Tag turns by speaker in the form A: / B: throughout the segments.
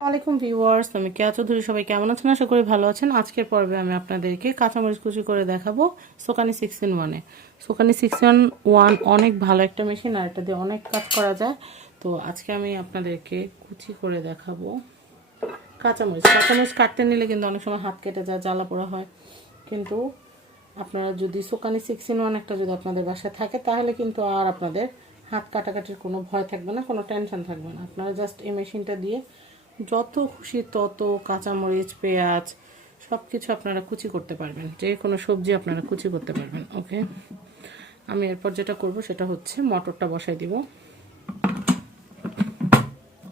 A: ওয়ালাইকুম ভিউয়ার্স, আমি কেয়া চৌধুরী, সবাই কেমন আছেন? আশা করি ভালো আছেন। আজকের পর্বে আমি আপনাদেরকে কাঁচামরিচ কুচি করে দেখাবো সোকানি সিক্স ইন ওয়ানে সোকানি সিক্স ইন ওয়ান অনেক ভালো একটা মেশিন আর এটা দিয়ে অনেক কাজ করা যায়। তো আজকে আমি আপনাদেরকে কুচি করে দেখাবো কাঁচামরিচ। কাঁচামরিচ কাটতে নিলে কিন্তু অনেক সময় হাত কেটে যায়, জ্বালা পোড়া হয়। কিন্তু আপনারা যদি সোকানি সিক্স ইন ওয়ান একটা যদি আপনাদের বাসায় থাকে, তাহলে কিন্তু আর আপনাদের হাত কাটাকাটির কোনো ভয় থাকবে না, কোনো টেনশন থাকবে না। আপনারা জাস্ট এই মেশিনটা দিয়ে যত খুশি তত কাঁচামরিচ, পেঁয়াজ সব কিছু আপনারা কুচি করতে পারবেন। যে কোনো সবজি আপনারা কুচি করতে পারবেন, ওকে? আমি এরপর যেটা করব সেটা হচ্ছে মটরটা বসাই দিব।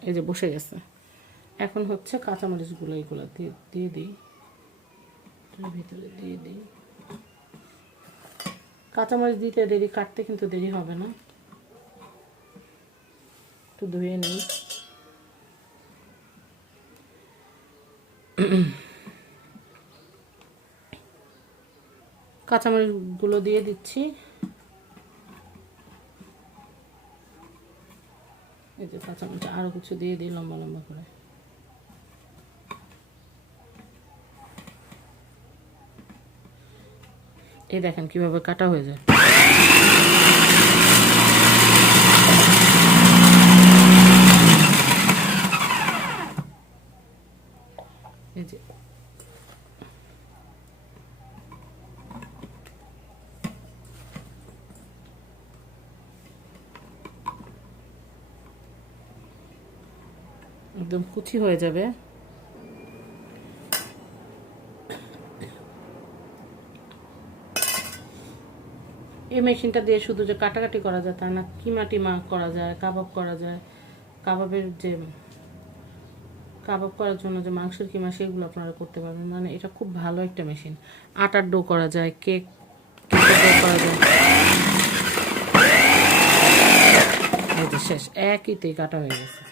A: এই যে বসে গেছে। এখন হচ্ছে কাঁচামরিচগুলো এইগুলো দিয়ে দিয়ে দিই। ভিতরে দিয়ে দিই। কাঁচামরিচ দিতে দেরি, কাটতে কিন্তু দেরি হবে না। একটু ধুয়ে নিই। কাঁচামরিচগুলো দিয়ে দিচ্ছি। এই যে কাঁচামরিচ আরও কিছু দিয়ে দিই লম্বা লম্বা করে। এই দেখেন কীভাবে কাটা হয়ে যায়। একদম কুচি হয়ে যাবে। এই মেশিনটা দিয়ে শুধু যে কাটাকাটি করা যায় তা না কিমা টিমা করা যায়, কাবাব করা যায়। কাবাবের যে, কাবাব করার জন্য যে মাংসের কিমা, সেগুলো আপনারা করতে পারবেন। মানে এটা খুব ভালো একটা মেশিন। আটার ডো করা যায়, কেক করা যায়। শেষ একইতেই কাটা হয়ে গেছে।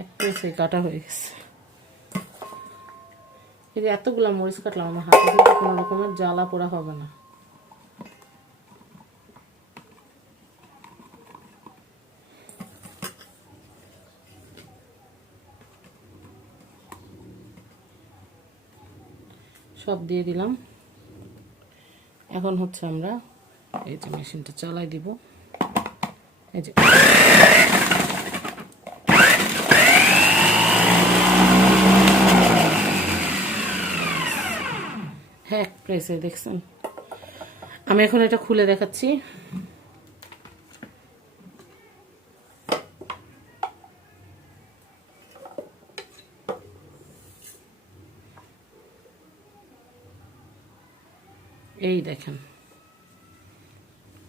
A: এক প্রেসেই কাটা হয়ে গেছে। যে এতগুলো মরিচ কাটলাম আমার হাতে, কিন্তু কোনো রকমের জ্বালা পোড়া হবে না। সব দিয়ে দিলাম। এখন হচ্ছে আমরা এই যে মেশিনটা চালাই দিব। এই যে হ্যাঁ দেখছেন। আমি এখন এটা খুলে দেখাচ্ছি। এই দেখেন,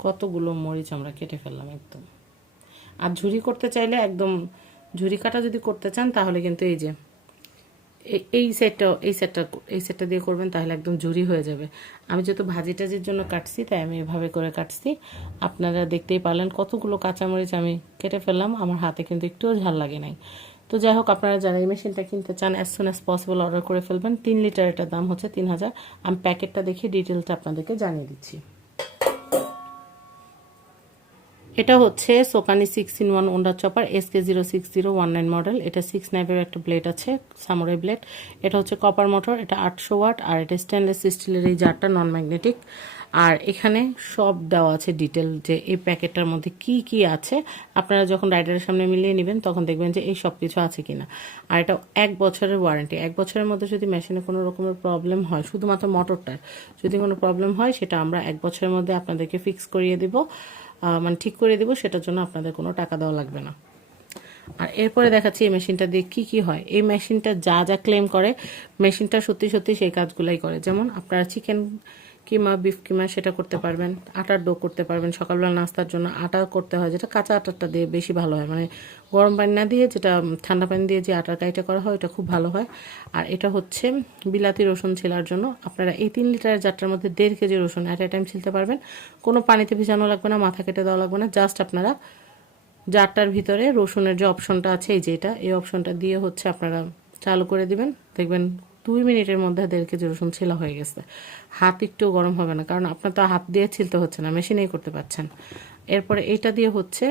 A: কতগুলো মরিচ আমরা কেটে ফেললাম একদম। আর ঝুরি করতে চাইলে একদম ঝুরি কাটা যদি করতে চান, তাহলে কিন্তু এই যে এই সেটটা এই সেটটা এই সেটটা দিয়ে করবেন তাহলে একদম ঝুরি হয়ে যাবে। আমি যেহেতু ভাজি টাজির জন্য কাটছি, তাই আমি এভাবে করে কাটছি। আপনারা দেখতেই পারলেন কতগুলো কাঁচামরিচ আমি কেটে ফেললাম, আমার হাতে কিন্তু একটুও ঝাল লাগে নাই। তো যাই হোক, আপনারা যারা এই মেশিনটা কিনতে চান as soon as possible order করে ফেলবেন। তিন লিটার এটার দাম হচ্ছে তিন হাজার। আমি প্যাকেটটা দেখে ডিটেলসটা আপনাদেরকে জানিয়ে দিচ্ছি। এটা হচ্ছে Sokany six in one wonder chopper S K zero six zero one nine model. এটা সিক্স নাইভের একটা ব্লেড আছে, সামুরাই ব্লেড। এটা হচ্ছে কপার মোটর, এটা আটশো ওয়াট, আর এটা স্টেনলেস স্টিলের এই জারটা নন ম্যাগনেটিক আর এখানে সব দেওয়া আছে ডিটেল যে এই প্যাকেটটার মধ্যে কি কি আছে। আপনারা যখন রাইডারের সামনে মিলিয়ে নেবেন, তখন দেখবেন যে এই সব কিছু আছে কিনা। আর এটা এক বছরের ওয়ারেন্টি এক বছরের মধ্যে যদি মেশিনে কোনো রকমের প্রবলেম হয়, শুধুমাত্র মোটরটার যদি কোনো প্রবলেম হয়, সেটা আমরা এক বছরের মধ্যে আপনাদেরকে ফিক্স করিয়ে দিব। মানে ঠিক করে দিব, সেটার জন্য আপনাদের কোনো টাকা দেওয়া লাগবে না। আর এরপরে দেখাচ্ছি এই মেশিনটা দিয়ে কি কি হয়। এই মেশিনটা যা যা ক্লেম করে মেশিনটা সত্যি সত্যি সেই কাজগুলাই করে। যেমন আপনারা চিকেন কিমা, বিফ কিমা সেটা করতে পারবেন। আটার ডো করতে পারবেন। সকালবেলা নাস্তার জন্য আটা করতে হয়, যেটা কাঁচা আটারটা দিয়ে বেশি ভালো হয়। মানে গরম পানি না দিয়ে যেটা ঠান্ডা পানি দিয়ে যে আটার কাইটা করা হয়, ওটা খুব ভালো হয়। আর এটা হচ্ছে বিলাতি রসুন ছেলার জন্য। আপনারা এই তিন লিটারের জারটার মধ্যে দেড় কেজি রসুন অ্যাট এ টাইম ছিলতে পারবেন। কোনো পানিতে ভিজানো লাগবে না, মাথা কেটে দেওয়া লাগবে না। জাস্ট আপনারা জারটার ভিতরে রসুনের যে অপশনটা আছে, এই যে এটা, এই অপশনটা দিয়ে হচ্ছে আপনারা চালু করে দিবেন। দেখবেন দুই মিনিটের মধ্যে কেজি রসুন ছেলা হয়ে গেছে। হাত একটু গরম হবে না, কারণ আপনার তো হাত দিয়ে ছিলতে হচ্ছে না, মেশিনেই করতে পারছেন। এরপরে এটা দিয়ে হচ্ছে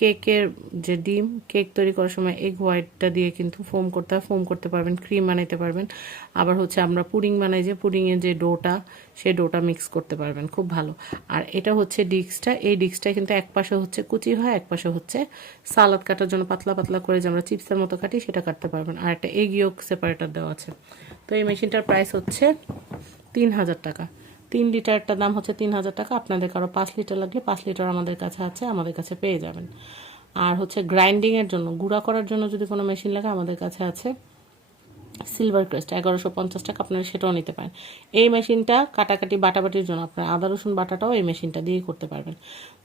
A: কেকের যে ডিম, কেক তৈরি করার সময় এগ হোয়াইটটা দিয়ে কিন্তু ফোম করতে হয়, ফোম করতে পারবেন, ক্রিম বানাইতে পারবেন। আবার হচ্ছে আমরা পুডিং বানাই যে পুডিংয়ের যে ডোটা সেই ডোটা মিক্স করতে পারবেন, খুব ভালো। আর এটা হচ্ছে ডিস্কটা এই ডিস্কটা কিন্তু এক পাশে হচ্ছে কুচি হয়, এক পাশে হচ্ছে সালাদ কাটার জন্য পাতলা পাতলা করে যে আমরা চিপসের মতো কাটি, সেটা কাটতে পারবেন। আর একটা এগ ইয়োগ সেপারেটার দেওয়া আছে। তো এই মেশিনটার প্রাইস হচ্ছে তিন হাজার টাকা। তিন লিটারটার দাম হচ্ছে তিন হাজার টাকা। আপনাদের কারও পাঁচ লিটার লাগলে পাঁচ লিটার আমাদের কাছে আছে, আমাদের কাছে পেয়ে যাবেন। আর হচ্ছে গ্রাইন্ডিংয়ের জন্য, গুঁড়া করার জন্য যদি কোনো মেশিন লাগে আমাদের কাছে আছে সিলভার ক্রেস্ট এগারোশো পঞ্চাশ টাকা আপনারা সেটাও নিতে পারেন। এই মেশিনটা কাটাকাটি বাটাবাটির জন্য, আপনার আদা, রসুন বাটাটাও এই মেশিনটা দিয়ে করতে পারবেন।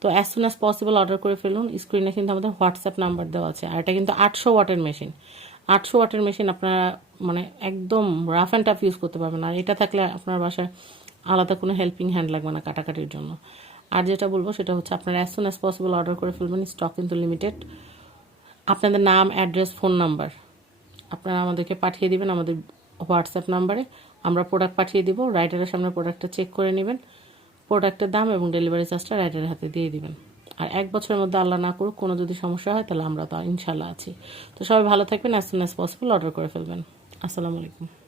A: তো as soon as possible order করে ফেলুন। স্ক্রিনে কিন্তু আমাদের হোয়াটসঅ্যাপ নাম্বার দেওয়া আছে। আর এটা কিন্তু আটশো ওয়াটের মেশিন। আটশো ওয়াটের মেশিন আপনারা মানে একদম রাফ অ্যান্ড টাফ ইউজ করতে পারবেন। আর এটা থাকলে আপনার বাসায় আলাদা কোনো হেল্পিং হ্যান্ড লাগবে না কাটাকাটির জন্য। আর যেটা বলব সেটা হচ্ছে আপনারা as soon as possible order করে ফেলবেন স্টক কিন্তু লিমিটেড আপনাদের নাম অ্যাড্রেস ফোন নাম্বার আপনারা আমাদেরকে পাঠিয়ে দিবেন আমাদের হোয়াটসঅ্যাপ নাম্বারে আমরা প্রোডাক্ট পাঠিয়ে দিব রাইটারের সামনে প্রোডাক্টটা চেক করে নেবেন। প্রোডাক্টের দাম এবং ডেলিভারি চার্জটা রাইটারের হাতে দিয়ে দিবেন। আর এক বছরের মধ্যে আল্লাহ না করুক, কোনো যদি সমস্যা হয়, তাহলে আমরা তো ইনশাল্লাহ আছি। তো সবাই ভালো থাকবেন as soon as possible order করে ফেলবেন। আসসালামু আলাইকুম।